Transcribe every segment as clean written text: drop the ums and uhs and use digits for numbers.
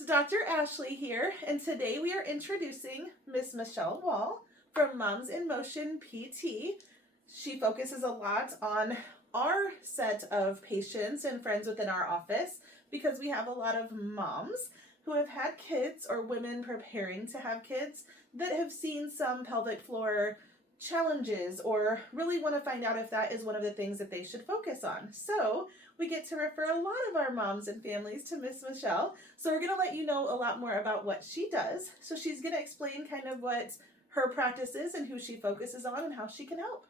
it's Dr. Ashley here, and today we are introducing Miss Michelle Wall from Moms in Motion PT. She focuses a lot on our set of patients and friends within our office because we have a lot of moms who have had kids or women preparing to have kids that have seen some pelvic floor challenges or really want to find out if that is one of the things that they should focus on. So we get to refer a lot of our moms and families to Miss Michelle. So we're going to let you know a lot more about what she does. So she's going to explain kind of what her practice is and who she focuses on and how she can help.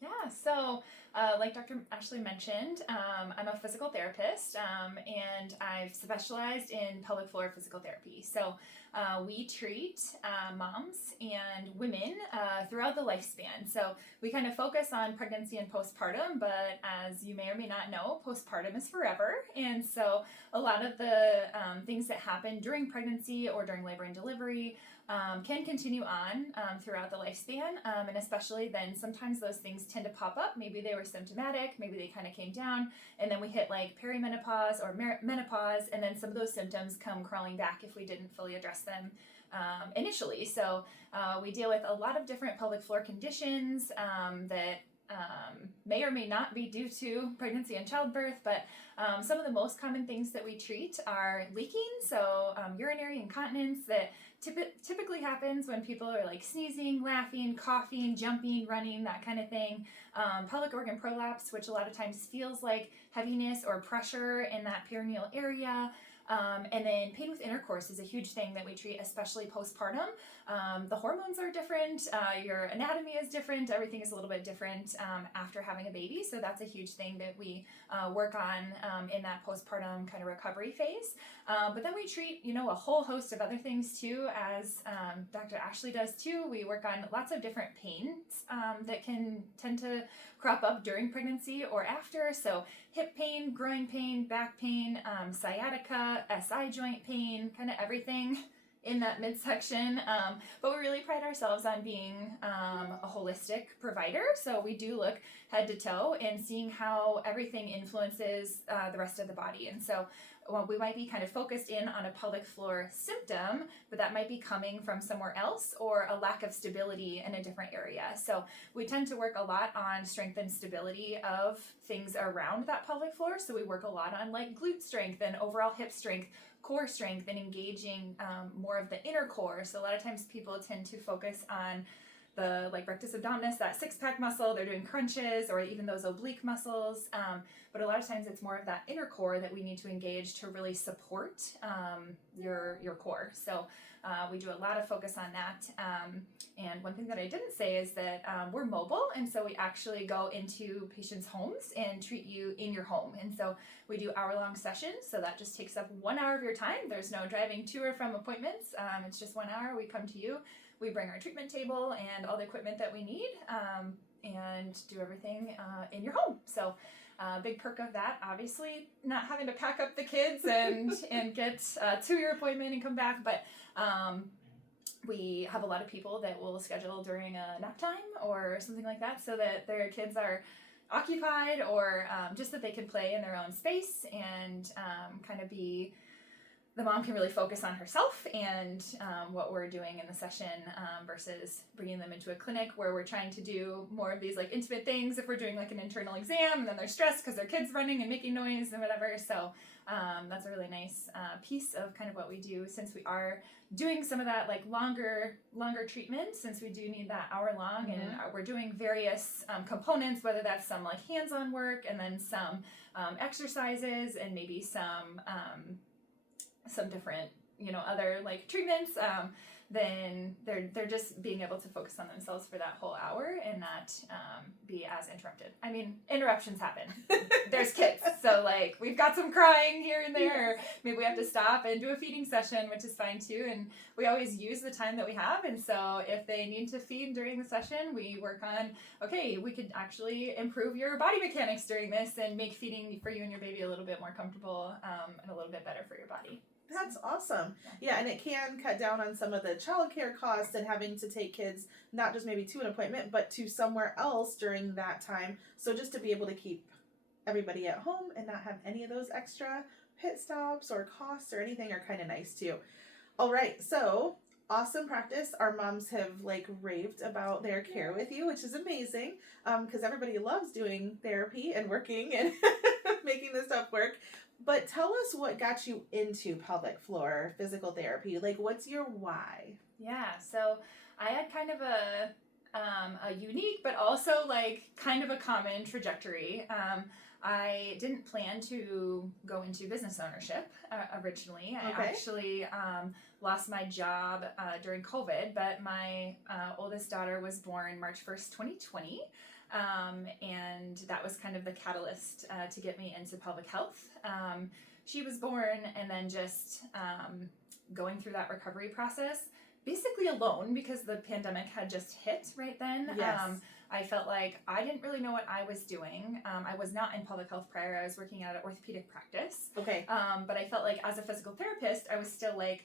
Yeah, so like Dr. Ashley mentioned, I'm a physical therapist and I've specialized in pelvic floor physical therapy. So we treat moms and women throughout the lifespan. So we kind of focus on pregnancy and postpartum, but as you may or may not know, postpartum is forever. And so a lot of the things that happen during pregnancy or during labor and delivery can continue on throughout the lifespan, and especially then sometimes those things tend to pop up. Maybe they were symptomatic, maybe they kind of came down, and then we hit like perimenopause or menopause, and then some of those symptoms come crawling back if we didn't fully address them initially. So we deal with a lot of different pelvic floor conditions that may or may not be due to pregnancy and childbirth, but some of the most common things that we treat are leaking, so urinary incontinence that typically happens when people are like sneezing, laughing, coughing, jumping, running, that kind of thing. Pelvic organ prolapse, which a lot of times feels like heaviness or pressure in that perineal area. And then pain with intercourse is a huge thing that we treat, especially postpartum. The hormones are different, your anatomy is different, everything is a little bit different after having a baby. So that's a huge thing that we work on in that postpartum kind of recovery phase. But then we treat, a whole host of other things too, as Dr. Ashley does too. We work on lots of different pains that can tend to crop up during pregnancy or after. So hip pain, groin pain, back pain, sciatica, SI joint pain, kind of everything in that midsection. But we really pride ourselves on being a holistic provider. So we do look head to toe and seeing how everything influences the rest of the body. And so we might be kind of focused in on a pelvic floor symptom, but that might be coming from somewhere else or a lack of stability in a different area. So we tend to work a lot on strength and stability of things around that pelvic floor. So we work a lot on like glute strength and overall hip strength, core strength, and engaging more of the inner core. So a lot of times people tend to focus on the like rectus abdominis, that six-pack muscle, they're doing crunches or even those oblique muscles. But a lot of times it's more of that inner core that we need to engage to really support your core. So we do a lot of focus on that. And one thing that I didn't say is that we're mobile. And so we actually go into patients' homes and treat you in your home. And so we do hour-long sessions. So that just takes up 1 hour of your time. There's no driving to or from appointments. It's just 1 hour. We come to you. We bring our treatment table and all the equipment that we need and do everything in your home. So big perk of that, obviously, not having to pack up the kids and get to your appointment and come back. But we have a lot of people that will schedule during a nap time or something like that so that their kids are occupied or just that they can play in their own space and kind of be... The mom can really focus on herself and what we're doing in the session versus bringing them into a clinic where we're trying to do more of these like intimate things if we're doing like an internal exam and then they're stressed because their kid's running and making noise and whatever. So that's a really nice piece of kind of what we do since we are doing some of that like longer treatment, since we do need that hour long. Mm-hmm. And we're doing various components, whether that's some like hands-on work and then some exercises and maybe some different, other like treatments, then they're just being able to focus on themselves for that whole hour and not be as interrupted. I mean, interruptions happen. There's kids, so like we've got some crying here and there. Or maybe we have to stop and do a feeding session, which is fine too. And we always use the time that we have. And so if they need to feed during the session, we work on, okay, we could actually improve your body mechanics during this and make feeding for you and your baby a little bit more comfortable and a little bit better for your body. That's awesome. Yeah, and it can cut down on some of the childcare costs and having to take kids not just maybe to an appointment, but to somewhere else during that time. So just to be able to keep everybody at home and not have any of those extra pit stops or costs or anything are kind of nice too. All right, so awesome practice. Our moms have like raved about their care with you, which is amazing because everybody loves doing therapy and working and making this stuff work. But tell us what got you into pelvic floor physical therapy. Like, what's your why? Yeah, so I had kind of a unique, but also like kind of a common trajectory. I didn't plan to go into business ownership originally. I actually lost my job during COVID, but my oldest daughter was born March 1st, 2020. And that was kind of the catalyst to get me into pelvic health. She was born, and then just going through that recovery process, basically alone because the pandemic had just hit right then. Yes. I felt like I didn't really know what I was doing. I was not in pelvic health prior. I was working at an orthopedic practice. Okay. But I felt like as a physical therapist, I was still like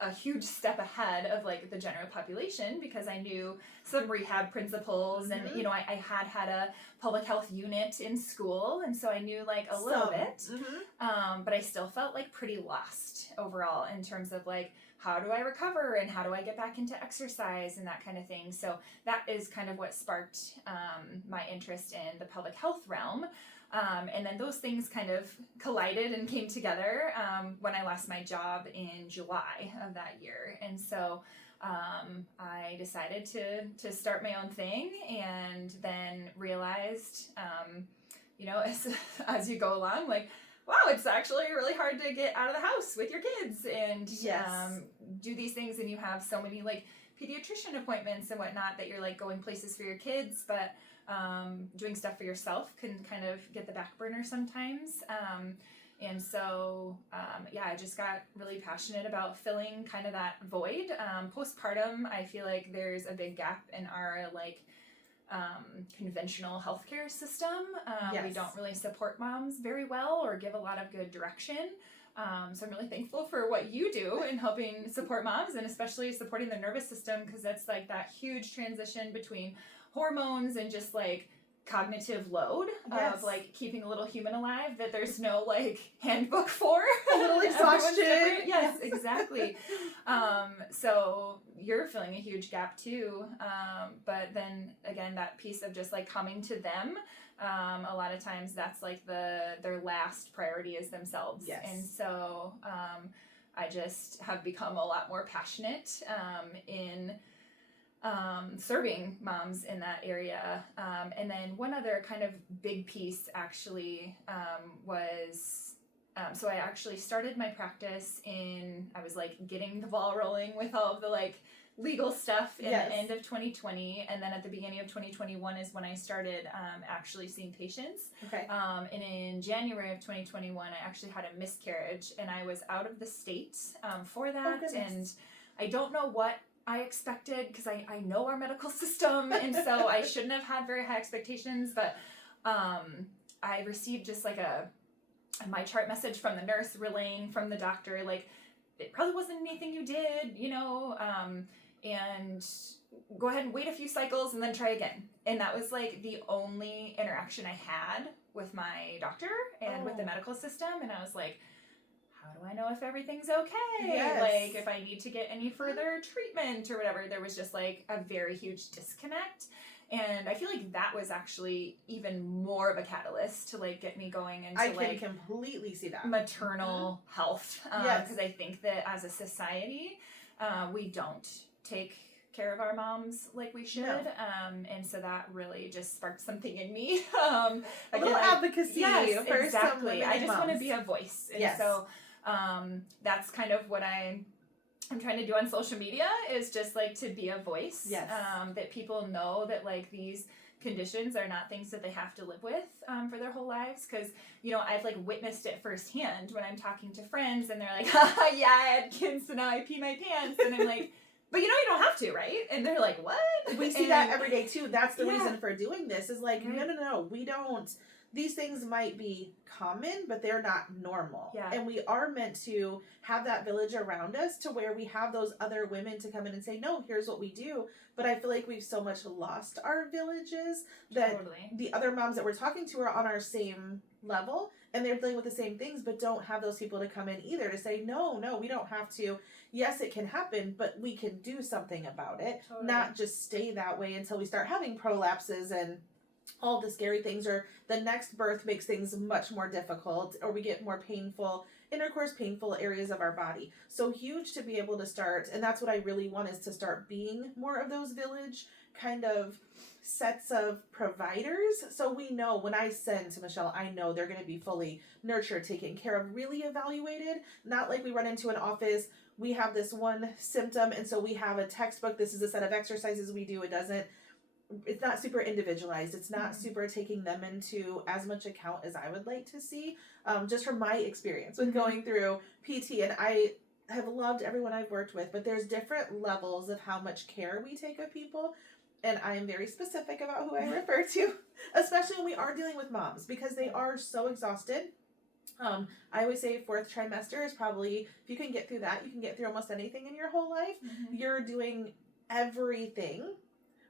a huge step ahead of like the general population because I knew some rehab principles and you know I had a public health unit in school, and so I knew like a little bit, but I still felt like pretty lost overall in terms of like how do I recover and how do I get back into exercise and that kind of thing. So that is kind of what sparked my interest in the pelvic health realm. And then those things kind of collided and came together when I lost my job in July of that year. And so I decided to start my own thing, and then realized, you know, as you go along, like, wow, it's actually really hard to get out of the house with your kids and do these things. And you have so many like pediatrician appointments and whatnot that you're like going places for your kids, but doing stuff for yourself can kind of get the back burner sometimes. And so, I just got really passionate about filling kind of that void. Postpartum, I feel like there's a big gap in our like conventional healthcare system. We don't really support moms very well or give a lot of good direction. So I'm really thankful for what you do in helping support moms, and especially supporting the nervous system, because that's like that huge transition between hormones and just like cognitive load of like keeping a little human alive that there's no like handbook for. A little exhaustion. Yes, exactly. So you're filling a huge gap too. But then again, that piece of just like coming to them, a lot of times that's like their last priority is themselves. Yes. And so I just have become a lot more passionate in serving moms in that area. And then one other kind of big piece actually was, so I actually started my practice I was like getting the ball rolling with all of the like legal stuff in the end of 2020. And then at the beginning of 2021 is when I started actually seeing patients. Okay. And in January of 2021, I actually had a miscarriage, and I was out of the state for that. And I don't know what I expected, because I know our medical system, and so I shouldn't have had very high expectations, but I received just like a my chart message from the nurse relaying from the doctor, like, it probably wasn't anything you did, you know, and go ahead and wait a few cycles and then try again. And that was like the only interaction I had with my doctor and with the medical system, and I was like, how do I know if everything's okay? Yes. Like if I need to get any further treatment or whatever. There was just like a very huge disconnect. And I feel like that was actually even more of a catalyst to like get me going into I can completely see that. Maternal health. Because I think that as a society, we don't take care of our moms like we should. No. And so that really just sparked something in me. A little advocacy for exactly. some I just moms. want to be a voice. And so that's kind of what I'm trying to do on social media, is just like to be a voice. Yes. That people know that like these conditions are not things that they have to live with for their whole lives. Because, you know, I've like witnessed it firsthand when I'm talking to friends and they're like, yeah, I had kids, so now I pee my pants. And I'm like, but you know, you don't have to, right? And they're like, what? We see that every day too. That's the reason for doing this, is like, no, we don't these things might be common, but they're not normal. Yeah. And we are meant to have that village around us to where we have those other women to come in and say, no, here's what we do. But I feel like we've so much lost our villages that Totally. the other moms that we're talking to are on our same level and they're dealing with the same things, but don't have those people to come in either to say, no, we don't have to. Yes, it can happen, but we can do something about it. Totally. Not just stay that way until we start having prolapses and all the scary things, or the next birth makes things much more difficult, or we get more painful intercourse, painful areas of our body. So huge to be able to start, and that's what I really want, is to start being more of those village kind of sets of providers. So we know when I send to Michelle, I know they're going to be fully nurtured, taken care of, really evaluated. Not like we run into an office, we have this one symptom, and so we have a textbook, this is a set of exercises we do. It's not super individualized. It's not super taking them into as much account as I would like to see, just from my experience with going through PT. And I have loved everyone I've worked with, but there's different levels of how much care we take of people. And I am very specific about who I refer to, especially when we are dealing with moms, because they are so exhausted. I always say fourth trimester is probably, if you can get through that, you can get through almost anything in your whole life. You're doing everything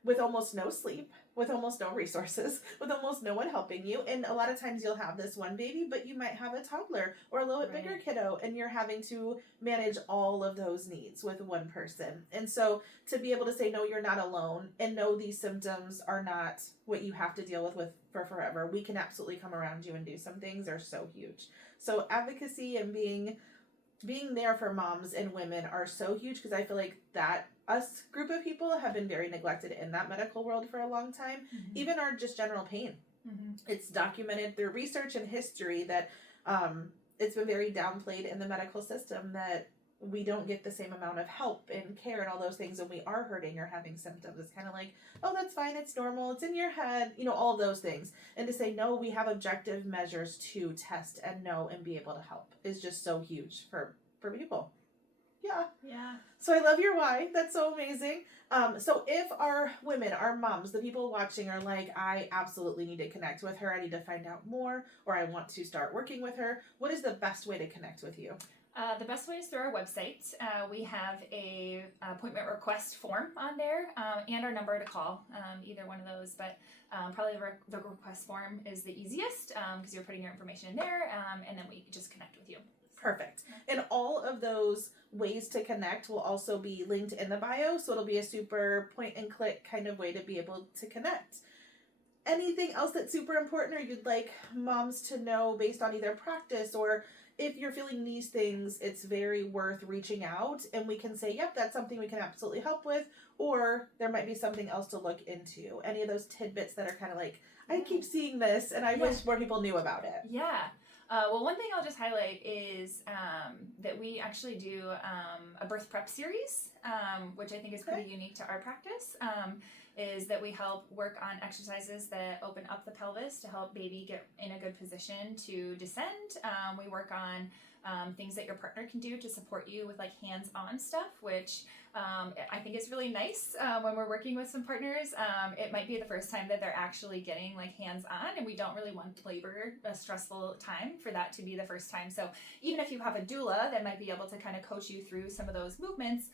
with almost no sleep, with almost no resources, with almost no one helping you. And a lot of times you'll have this one baby, but you might have a toddler or a little bit bigger kiddo, and you're having to manage all of those needs with one person. And so to be able to say, no, you're not alone, and no, these symptoms are not what you have to deal with for forever. We can absolutely come around you and do some things, are so huge. So advocacy and being there for moms and women are so huge, because I feel like that us group of people have been very neglected in that medical world for a long time. Even our just general pain. It's documented through research and history that it's been very downplayed in the medical system, that we don't get the same amount of help and care and all those things when we are hurting or having symptoms. It's kind of like, oh, that's fine, it's normal, it's in your head, all of those things. And to say, no, we have objective measures to test and know and be able to help is just so huge for people. Yeah. So I love your why. That's so amazing. So if our women, our moms, the people watching are like, I absolutely need to connect with her, I need to find out more, or I want to start working with her, what is the best way to connect with you? The best way is through our website. We have a appointment request form on there, and our number to call, either one of those, but probably the request form is the easiest, because you're putting your information in there, and then we just connect with you. Perfect. And all of those ways to connect will also be linked in the bio, so it'll be a super point and click kind of way to be able to connect. Anything else that's super important or you'd like moms to know based on either practice, or if you're feeling these things, it's very worth reaching out and we can say, yep, that's something we can absolutely help with, or there might be something else to look into. Any of those tidbits that are kind of like, I keep seeing this and I wish more people knew about it. Yeah. Well, one thing I'll just highlight is that we actually do a birth prep series, which I think is pretty unique to our practice, is that we help work on exercises that open up the pelvis to help baby get in a good position to descend. We work on things that your partner can do to support you with like hands-on stuff, which I think is really nice when we're working with some partners. It might be the first time that they're actually getting like hands-on, and we don't really want labor, a stressful time, for that to be the first time. So even if you have a doula that might be able to kind of coach you through some of those movements,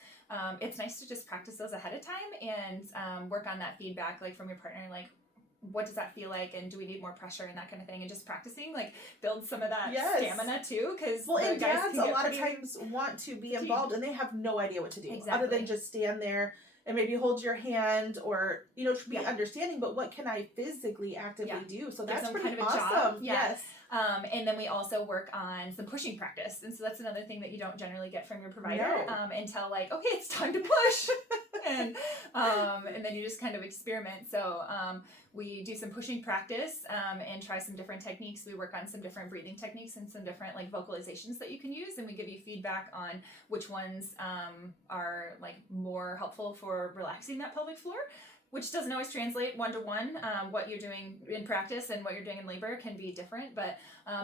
it's nice to just practice those ahead of time and work on that feedback, like from your partner, like, what does that feel like, and do we need more pressure and that kind of thing, and just practicing like build some of that stamina too, because and dads a lot of times want to be involved and they have no idea what to do other than just stand there and maybe hold your hand or to be understanding, but what can I physically actively do? So that's pretty kind of awesome. Job. Yes. And then we also work on some pushing practice, and so that's another thing that you don't generally get from your provider until like, okay, it's time to push, and then you just kind of experiment. So we do some pushing practice and try some different techniques. We work on some different breathing techniques and some different like vocalizations that you can use, and we give you feedback on which ones are like more helpful for relaxing that pelvic floor, which doesn't always translate one-to-one. What you're doing in practice and what you're doing in labor can be different, but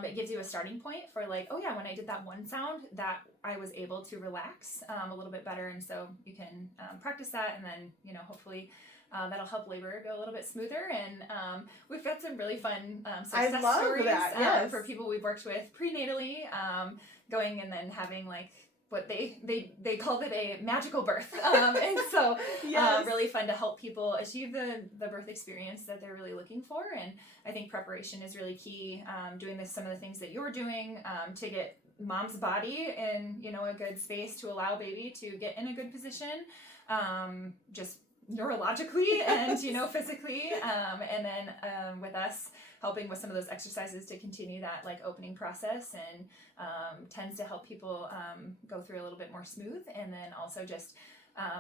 it gives you a starting point for like, oh yeah, when I did that one sound, that I was able to relax a little bit better. And so you can practice that and then, hopefully that'll help labor go a little bit smoother. And we've got some really fun I success love stories that, yes. for people we've worked with prenatally, going and then having like what they called it a magical birth. And so Yes. really fun to help people achieve the birth experience that they're really looking for. And I think preparation is really key. Doing some of the things that you're doing to get mom's body in, you know, a good space to allow baby to get in a good position, just neurologically and, you know, physically. And then with us helping with some of those exercises to continue that like opening process, and tends to help people go through a little bit more smooth. And then also just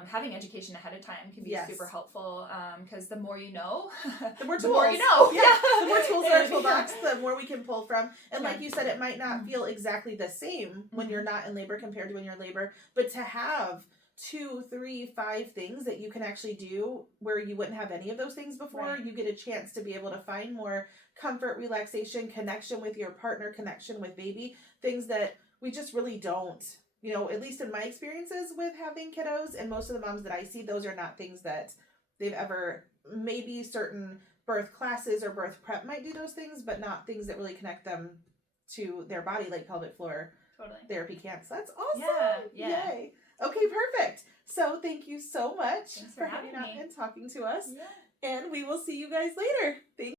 having education ahead of time can be Yes. super helpful, because the more you know, The more tools. the more you know. Yeah. The more tools in our toolbox, the more we can pull from. And Yeah. like you said, it might not feel exactly the same when you're not in labor compared to when you're in labor, but to have 2, 3, 5 things that you can actually do where you wouldn't have any of those things before, Right. you get a chance to be able to find more comfort, relaxation, connection with your partner, connection with baby, things that we just really don't. You know, at least in my experiences with having kiddos and most of the moms that I see, those are not things that they've ever, maybe certain birth classes or birth prep might do those things, but not things that really connect them to their body like pelvic floor Totally. therapy can. So that's awesome. Yeah. Yay. Okay, perfect. So thank you so much Thanks for for hanging having out me. and talking to us. Yeah. And we will see you guys later. Thank